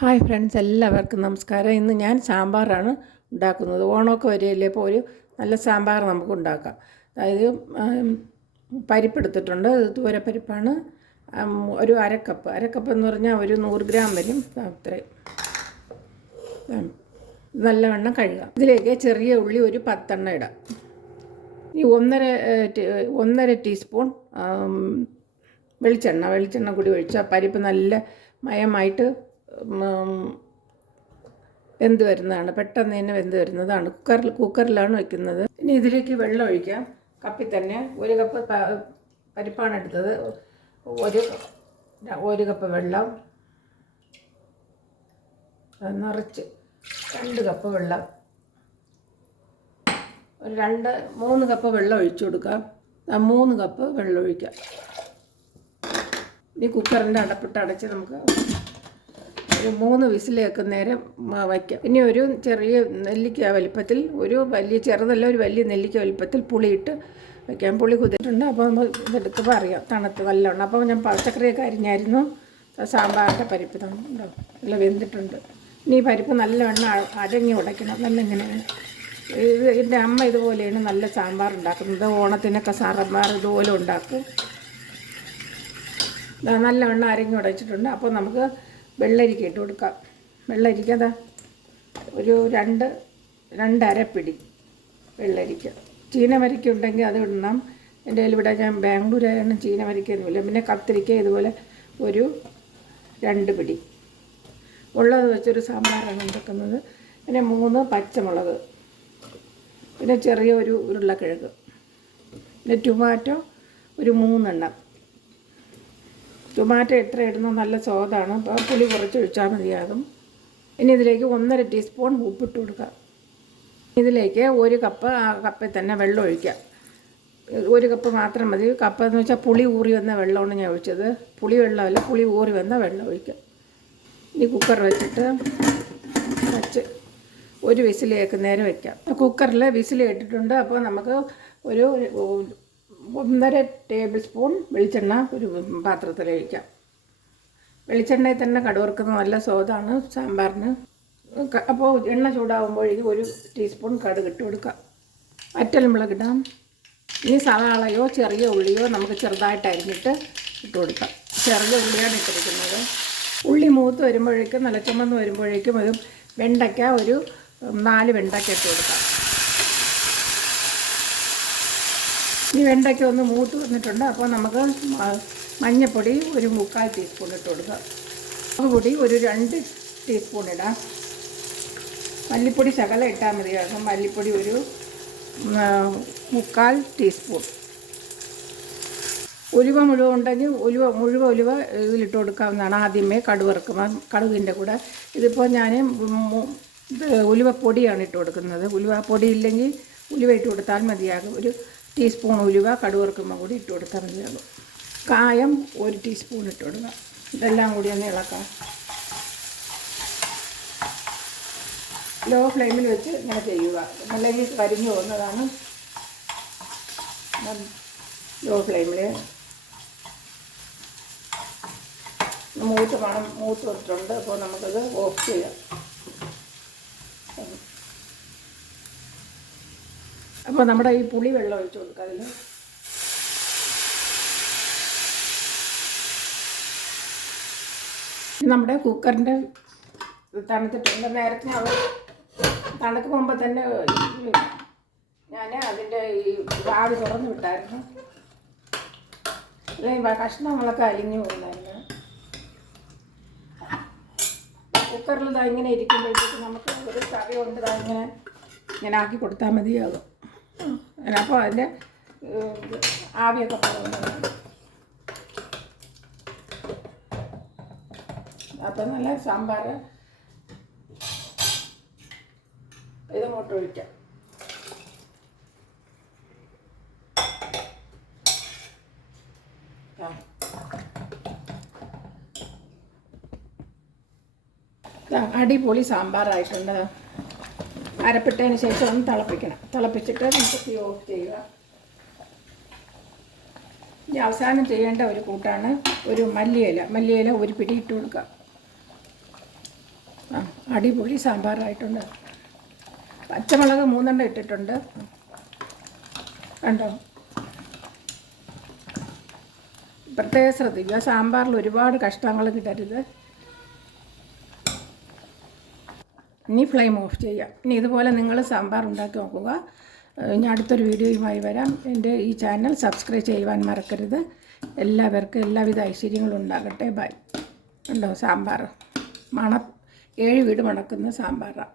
Hi friends, എല്ലാവർക്കും നമസ്കാരം. ഇന്ന് ഞാൻ സാമ്പാറാണ് ഉണ്ടാക്കുന്നത്. ഓണമൊക്കെ വരികയല്ലേ, അപ്പോൾ ഒരു നല്ല സാമ്പാർ നമുക്ക് ഉണ്ടാക്കാം. അതായത് പരിപ്പെടുത്തിട്ടുണ്ട്, തൂരപ്പരിപ്പാണ്. ഒരു അരക്കപ്പ് എന്ന് പറഞ്ഞാൽ ഒരു 100 ഗ്രാം വരും. അത്രയും നല്ലവണ്ണം കഴുകാം. ഇതിലേക്ക് ചെറിയ ഉള്ളി ഒരു 10 ഇടാം. ഈ ഒന്നര ടീസ്പൂൺ വെളിച്ചെണ്ണ കൂടി ഒഴിച്ചാൽ പരിപ്പ് നല്ല മയമായിട്ട് വെന്ത് വരുന്നതാണ്. പെട്ടെന്ന് തന്നെ വെന്ത് വരുന്നതാണ്. കുക്കറിലാണ് വയ്ക്കുന്നത്. ഇനി ഇതിലേക്ക് വെള്ളം ഒഴിക്കാം. കപ്പിൽ തന്നെ 1 കപ്പ് പരിപ്പാണ് എടുത്തത്. ഒരു കപ്പ് വെള്ളം നിറച്ച് 2 കപ്പ് വെള്ളം, ഒരു 3 കപ്പ് വെള്ളം ഒഴിച്ചു കൊടുക്കാം. 3 കപ്പ് വെള്ളം ഒഴിക്കാം. ഈ കുക്കറിൻ്റെ അടച്ച് നമുക്ക് ഒരു 3 വിസിൽ നേരം വയ്ക്കാം. ഇനി ഒരു ചെറിയ നെല്ലിക്ക വലിപ്പത്തിൽ, ഒരു വലിയ നെല്ലിക്ക വലിപ്പത്തിൽ പുളിയിട്ട് വയ്ക്കാം. പുളി കുതിർത്തിട്ടുണ്ട്. അപ്പോൾ നമ്മൾ ഇതെടുക്കുമ്പോൾ അറിയാം തണുത്ത് നല്ലവണ്ണം. അപ്പോൾ ഞാൻ പച്ചക്കറിയൊക്കെ അരിഞ്ഞായിരുന്നു. സാമ്പാറിൻ്റെ പരിപ്പ് ഉണ്ടോ നല്ല വെന്തിട്ടുണ്ട്. ഇനി ഈ പരിപ്പ് നല്ലവണ്ണം അരഞ്ഞ് ഉടയ്ക്കണം. ഇങ്ങനെ എൻ്റെ അമ്മ ഇതുപോലെയാണ് നല്ല സാമ്പാർ ഉണ്ടാക്കുന്നത്. ഓണത്തിനൊക്കെ സാമ്പാർ ഇതുപോലെ ഉണ്ടാക്കും. നല്ലവണ്ണം അരഞ്ഞുടച്ചിട്ടുണ്ട്. അപ്പോൾ നമുക്ക് വെള്ളരിക്ക ഇട്ട് കൊടുക്കാം. വെള്ളരിക്ക ഒരു 2 അരപ്പിടി വെള്ളരിക്ക. ചീനവരിക്ക ഉണ്ടെങ്കിൽ അത് ഇടണം. എൻ്റെ ഇവിടെ ഞാൻ ബാംഗ്ലൂരായാണ്, ചീനവരിക്കൊന്നുമില്ല. പിന്നെ കത്തിരിക്ക ഇതുപോലെ ഒരു 2 പിടി ഉള്ളത് വെച്ചൊരു സാമ്പാറാണ് ഉണ്ടാക്കുന്നത്. പിന്നെ 3 പച്ചമുളക്, പിന്നെ ചെറിയ ഒരു ഉരുളക്കിഴങ്ങ്, പിന്നെ ടൊമാറ്റോ ഒരു 3 എണ്ണം. ടൊമാറ്റോ എത്ര ഇടുന്നോ നല്ല സ്വാദാണ്. അപ്പോൾ പുളി കുറച്ച് ഒഴിച്ചാൽ മതിയാകും. ഇനി ഇതിലേക്ക് 1.5 ടീസ്പൂൺ ഉപ്പിട്ട് കൊടുക്കാം. ഇതിലേക്ക് 1 കപ്പ്, ആ കപ്പിൽ തന്നെ വെള്ളം ഒഴിക്കാം. 1 കപ്പ് മാത്രം മതി. കപ്പ് എന്ന് വെച്ചാൽ പുളി ഊറി വന്ന വെള്ളമാണ് ഞാൻ ഒഴിച്ചത്. പുളി വെള്ളമല്ല, പുളി ഊറി വന്ന വെള്ളം ഒഴിക്കാം. ഇനി കുക്കർ വെച്ച് ഒരു വിസിൽ നേരം വയ്ക്കാം. കുക്കറിൽ വിസിൽ ഇട്ടിട്ടുണ്ട്. അപ്പോൾ നമുക്ക് ഒരു 1.5 ടേബിൾ സ്പൂൺ വെളിച്ചെണ്ണ ഒരു പാത്രത്തിൽ ഒഴിക്കാം. വെളിച്ചെണ്ണയിൽ തന്നെ കടുവറുക്കുന്നത് നല്ല സ്വാദാണ് സാമ്പാറിന്. അപ്പോൾ എണ്ണ ചൂടാകുമ്പോഴേക്കും 1 ടീസ്പൂൺ കടുക് ഇട്ട് കൊടുക്കാം. വറ്റൽമുളക് ഇടാം. ഇനി സവാളയോ ചെറിയ ഉള്ളിയോ നമുക്ക് ചെറുതായിട്ട് അരിഞ്ഞിട്ട് ഇട്ട് കൊടുക്കാം. ചെറിയ ഉള്ളിയാണ് ഇട്ടിരിക്കുന്നത്. ഉള്ളി മൂത്ത് വരുമ്പോഴേക്കും, നല്ല ചുമന്ന് വരുമ്പോഴേക്കും ഒരു വെണ്ടയ്ക്ക, ഒരു 4 വെണ്ടയ്ക്ക ഇട്ട് കൊടുക്കാം. ഈ വെണ്ടയ്ക്ക ഒന്ന് മൂത്ത് വന്നിട്ടുണ്ട്. അപ്പോൾ നമുക്ക് മഞ്ഞൾപ്പൊടി ഒരു 3/4 ടീസ്പൂൺ ഇട്ട് കൊടുക്കാം. മുളകുപൊടി ഒരു 2 ടീസ്പൂൺ ഇടാം. മല്ലിപ്പൊടി ശകലം ഇട്ടാൽ മതിയാകും. മല്ലിപ്പൊടി ഒരു 3/4 ടീസ്പൂൺ. ഉലുവ മുഴുവൻ ഉണ്ടെങ്കിൽ മുഴുവൻ ഉലുവ ഇതിലിട്ട് കൊടുക്കാവുന്നതാണ്. ആദ്യമേ കടുക് വറുക്കുമ്പോൾ കടുകിൻ്റെ കൂടെ. ഇതിപ്പോൾ ഞാൻ ഉലുവപ്പൊടിയാണ് ഇട്ട് കൊടുക്കുന്നത്. ഉലുവപ്പൊടി ഇല്ലെങ്കിൽ ഉലുവ ഇട്ട് കൊടുത്താൽ മതിയാകും. ഒരു ടീസ്പൂൺ ഉലുവ കടുക് വറുക്കുമ്പോൾ കൂടി ഇട്ട് കൊടുത്താൽ മതിയാകും. കായം 1 ടീസ്പൂൺ ഇട്ട് കൊടുക്കുക. ഇതെല്ലാം കൂടി ഒന്ന് ഇളക്കാം. ലോ ഫ്ലെയിമിൽ വെച്ച് ഇങ്ങനെ ചെയ്യുക. അല്ലെങ്കിൽ കരിഞ്ഞു പോകുന്നതാണ്. ലോ ഫ്ലെയിമിൽ മൂത്ത് വന്നിട്ടുണ്ട്. അപ്പോൾ നമുക്കത് ഓഫ് ചെയ്യാം. അപ്പോൾ നമ്മുടെ ഈ പുളി വെള്ളം ഒഴിച്ച് കൊടുക്കുക. അതിൽ നമ്മുടെ കുക്കറിൻ്റെ തണുത്തിട്ടുണ്ട്. നേരത്തെ തണുക്ക് മുമ്പ് തന്നെ ഞാൻ അതിൻ്റെ ഈ വാതി തുറന്ന് വിട്ടായിരുന്നു. അല്ലെങ്കിൽ കഷ്ണങ്ങളൊക്കെ അലിഞ്ഞു പോകുന്നായിരുന്നു. കുക്കറിൽ ഇങ്ങനെ ഇരിക്കുമ്പോഴത്തേക്ക് നമുക്ക് ഒരു കറി കൊണ്ട് ഇങ്ങനെ ആക്കി കൊടുത്താൽ മതിയാകും. അപ്പോൾ അതിൻ്റെ ആവിയൊക്കെ പോകുന്നതാണ്. അപ്പം നല്ല സാമ്പാർ ഇതങ്ങോട്ട് ഒഴിക്കാം. അടിപൊളി സാമ്പാറായിട്ടുണ്ട്. അരപ്പിട്ടതിന് ശേഷം ഒന്ന് തിളപ്പിച്ചിട്ട് നമുക്ക് തീ ഓഫ് ചെയ്യുക. ഇനി അവസാനം ചെയ്യേണ്ട ഒരു കൂട്ടാണ് ഒരു മല്ലിയില. 1 പിടി ഇട്ട് കൊടുക്കുക. ആ അടിപൊളി സാമ്പാറായിട്ടുണ്ട്. പച്ചമുളക് 3 ഇട്ടിട്ടുണ്ട്. കണ്ടോ? പ്രത്യേകം ശ്രദ്ധിക്കുക, സാമ്പാറിൽ ഒരുപാട് കഷ്ണങ്ങൾ കിട്ടരുത്. ഇനി ഫ്ലെയിം ഓഫ് ചെയ്യാം. ഇനി ഇതുപോലെ നിങ്ങൾ സാമ്പാർ ഉണ്ടാക്കി നോക്കുക. ഇനി അടുത്തൊരു വീഡിയോയുമായി വരാം. എൻ്റെ ഈ ചാനൽ സബ്സ്ക്രൈബ് ചെയ്യുവാൻ മറക്കരുത്. എല്ലാവർക്കും എല്ലാവിധ ഐശ്വര്യങ്ങളും ഉണ്ടാകട്ടെ. ബൈ. ഉണ്ടോ സാമ്പാർ? 7 വീട് മണക്കുന്ന സാമ്പാറാണ്.